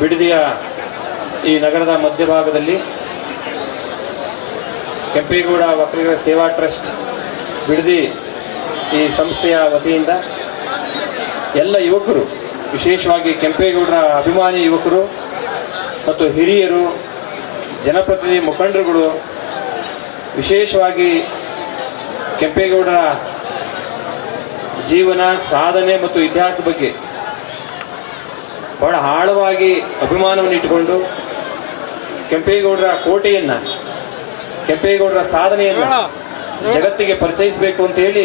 ಬಿಡದಿಯ ಈ ನಗರದ ಮಧ್ಯಭಾಗದಲ್ಲಿ ಕೆಂಪೇಗೌಡ ಒಕ್ಕಲಿಗರ ಸೇವಾ ಟ್ರಸ್ಟ್ ಬಿಡದಿ ಈ ಸಂಸ್ಥೆಯ ವತಿಯಿಂದ ಎಲ್ಲ ಯುವಕರು, ವಿಶೇಷವಾಗಿ ಕೆಂಪೇಗೌಡರ ಅಭಿಮಾನಿ ಯುವಕರು ಮತ್ತು ಹಿರಿಯರು, ಜನಪ್ರತಿನಿಧಿ ಮುಖಂಡರುಗಳು, ವಿಶೇಷವಾಗಿ ಕೆಂಪೇಗೌಡರ ಜೀವನ, ಸಾಧನೆ ಮತ್ತು ಇತಿಹಾಸದ ಬಗ್ಗೆ ಬಹಳ ಆಳವಾಗಿ ಅಭಿಮಾನವನ್ನು ಇಟ್ಟುಕೊಂಡು ಕೆಂಪೇಗೌಡರ ಕೋಟೆಯನ್ನ ಕೆಂಪೇಗೌಡರ ಸಾಧನೆಯನ್ನು ಜಗತ್ತಿಗೆ ಪರಿಚಯಿಸಬೇಕು ಅಂತ ಹೇಳಿ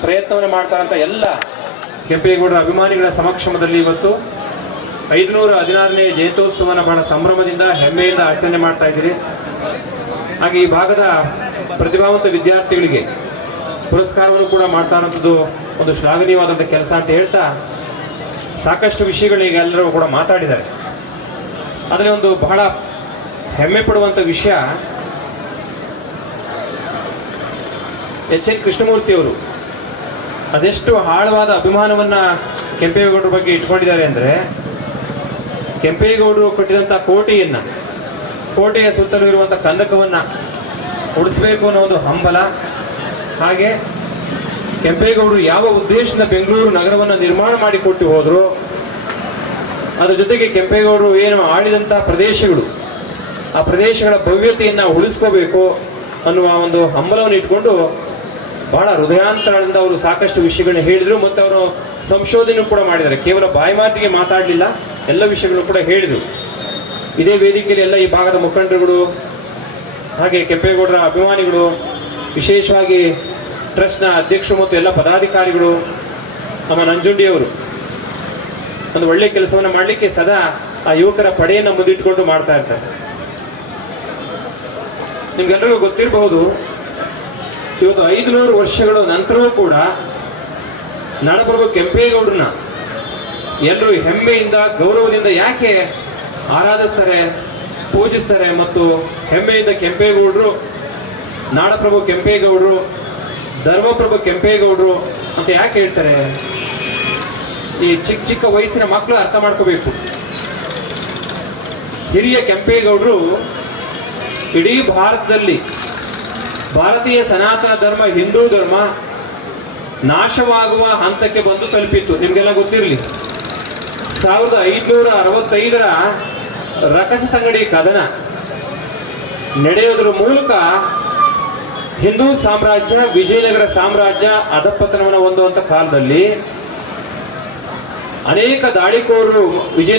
ಪ್ರಯತ್ನವನ್ನು ಮಾಡ್ತಾರಂತ ಎಲ್ಲ ಕೆಂಪೇಗೌಡರ ಅಭಿಮಾನಿಗಳ ಸಮಕ್ಷಮದಲ್ಲಿ ಇವತ್ತು ಐದುನೂರ ಹದಿನಾರನೇ ಜಯಂತೋತ್ಸವನ ಬಹಳ ಸಂಭ್ರಮದಿಂದ ಹೆಮ್ಮೆಯಿಂದ ಆಚರಣೆ ಮಾಡ್ತಾ ಇದ್ದೀರಿ. ಹಾಗೆ ಈ ಭಾಗದ ಪ್ರತಿಭಾವಂತ ವಿದ್ಯಾರ್ಥಿಗಳಿಗೆ ಪುರಸ್ಕಾರವನ್ನು ಕೂಡ ಮಾಡ್ತಾ ಇರೋಂಥದ್ದು ಒಂದು ಶ್ಲಾಘನೀಯವಾದಂಥ ಕೆಲಸ ಅಂತ ಹೇಳ್ತಾ ಸಾಕಷ್ಟು ವಿಷಯಗಳು ಈಗ ಎಲ್ಲರೂ ಕೂಡ ಮಾತಾಡಿದ್ದಾರೆ. ಆದರೆ ಒಂದು ಬಹಳ ಹೆಮ್ಮೆ ಪಡುವಂಥ ವಿಷಯ ಎಚ್ ಎನ್ ಕೃಷ್ಣಮೂರ್ತಿಯವರು ಅದೆಷ್ಟು ಆಳವಾದ ಅಭಿಮಾನವನ್ನು ಕೆಂಪೇಗೌಡರ ಬಗ್ಗೆ ಇಟ್ಕೊಂಡಿದ್ದಾರೆ ಅಂದರೆ ಕೆಂಪೇಗೌಡರು ಕಟ್ಟಿದಂಥ ಕೋಟೆಯನ್ನು, ಕೋಟೆಯ ಸುತ್ತಲೂ ಇರುವಂಥ ಕಂದಕವನ್ನು ಉಡಿಸ್ಬೇಕು ಅನ್ನೋ ಒಂದು ಹಂಬಲ, ಹಾಗೆ ಕೆಂಪೇಗೌಡರು ಯಾವ ಉದ್ದೇಶದಿಂದ ಬೆಂಗಳೂರು ನಗರವನ್ನು ನಿರ್ಮಾಣ ಮಾಡಿಕೊಟ್ಟು ಹೋದ್ರು, ಅದರ ಜೊತೆಗೆ ಕೆಂಪೇಗೌಡರು ಏನು ಆಳಿದಂಥ ಪ್ರದೇಶಗಳು, ಆ ಪ್ರದೇಶಗಳ ಭವ್ಯತೆಯನ್ನು ಉಳಿಸ್ಕೋಬೇಕು ಅನ್ನುವ ಒಂದು ಹಂಬಲವನ್ನು ಇಟ್ಕೊಂಡು ಬಹಳ ಹೃದಯಾಂತರದಿಂದ ಅವರು ಸಾಕಷ್ಟು ವಿಷಯಗಳನ್ನ ಹೇಳಿದರು ಮತ್ತು ಅವರು ಸಂಶೋಧನೆ ಕೂಡ ಮಾಡಿದ್ದಾರೆ. ಕೇವಲ ಬಾಯಿ ಮಾತಿಗೆ ಮಾತಾಡಲಿಲ್ಲ, ಎಲ್ಲ ವಿಷಯಗಳು ಕೂಡ ಹೇಳಿದರು. ಇದೇ ವೇದಿಕೆಯಲ್ಲಿ ಎಲ್ಲ ಈ ಭಾಗದ ಮುಖಂಡರುಗಳು, ಹಾಗೆ ಕೆಂಪೇಗೌಡರ ಅಭಿಮಾನಿಗಳು, ವಿಶೇಷವಾಗಿ ಟ್ರಸ್ಟ್ನ ಅಧ್ಯಕ್ಷರು ಮತ್ತು ಎಲ್ಲ ಪದಾಧಿಕಾರಿಗಳು ನಮ್ಮ ನಂಜುಂಡಿಯವರು. ಒಂದು ಒಳ್ಳೆ ಕೆಲಸವನ್ನು ಮಾಡಲಿಕ್ಕೆ ಸದಾ ಆ ಯುವಕರ ಪಡೆಯನ್ನು ಮುಂದಿಟ್ಟುಕೊಂಡು ಮಾಡ್ತಾ ಇರ್ತಾರೆ. ನಿಮ್ಗೆಲ್ಲರಿಗೂ ಗೊತ್ತಿರಬಹುದು, ಇವತ್ತು ಐದುನೂರು ವರ್ಷಗಳ ನಂತರವೂ ಕೂಡ ನಾಡಪ್ರಭು ಕೆಂಪೇಗೌಡರನ್ನ ಎಲ್ಲರೂ ಹೆಮ್ಮೆಯಿಂದ, ಗೌರವದಿಂದ ಯಾಕೆ ಆರಾಧಿಸ್ತಾರೆ, ಪೂಜಿಸ್ತಾರೆ ಮತ್ತು ಹೆಮ್ಮೆಯಿಂದ ಕೆಂಪೇಗೌಡರು, ನಾಡಪ್ರಭು ಕೆಂಪೇಗೌಡರು ಧರ್ಮಪ್ರಭು ಕೆಂಪೇಗೌಡರು ಅಂತ ಯಾಕೆ ಹೇಳ್ತಾರೆ? ಈ ಚಿಕ್ಕ ಚಿಕ್ಕ ವಯಸ್ಸಿನ ಮಕ್ಕಳು ಅರ್ಥ ಮಾಡ್ಕೋಬೇಕು. ಹಿರಿಯ ಕೆಂಪೇಗೌಡರು ಇಡೀ ಭಾರತದಲ್ಲಿ ಭಾರತೀಯ ಸನಾತನ ಧರ್ಮ, ಹಿಂದೂ ಧರ್ಮ ನಾಶವಾಗುವ ಹಂತಕ್ಕೆ ಬಂದು ತಲುಪಿತ್ತು. ನಿಮಗೆಲ್ಲ ಗೊತ್ತಿರಲಿ. ಸಾವಿರದ ಐದುನೂರ ಅರವತ್ತೈದರ ರಕಸತಂಗಡಿ ಕದನ ನಡೆಯೋದ್ರ ಮೂಲಕ ಹಿಂದೂ ಸಾಮ್ರಾಜ್ಯ ವಿಜಯನಗರ ಸಾಮ್ರಾಜ್ಯ ಅಧಪತನವನ್ನು ಹೊಂದುವಂತ ಕಾಲದಲ್ಲಿ ಅನೇಕ ದಾಳಿಕೋರರು ವಿಜಯ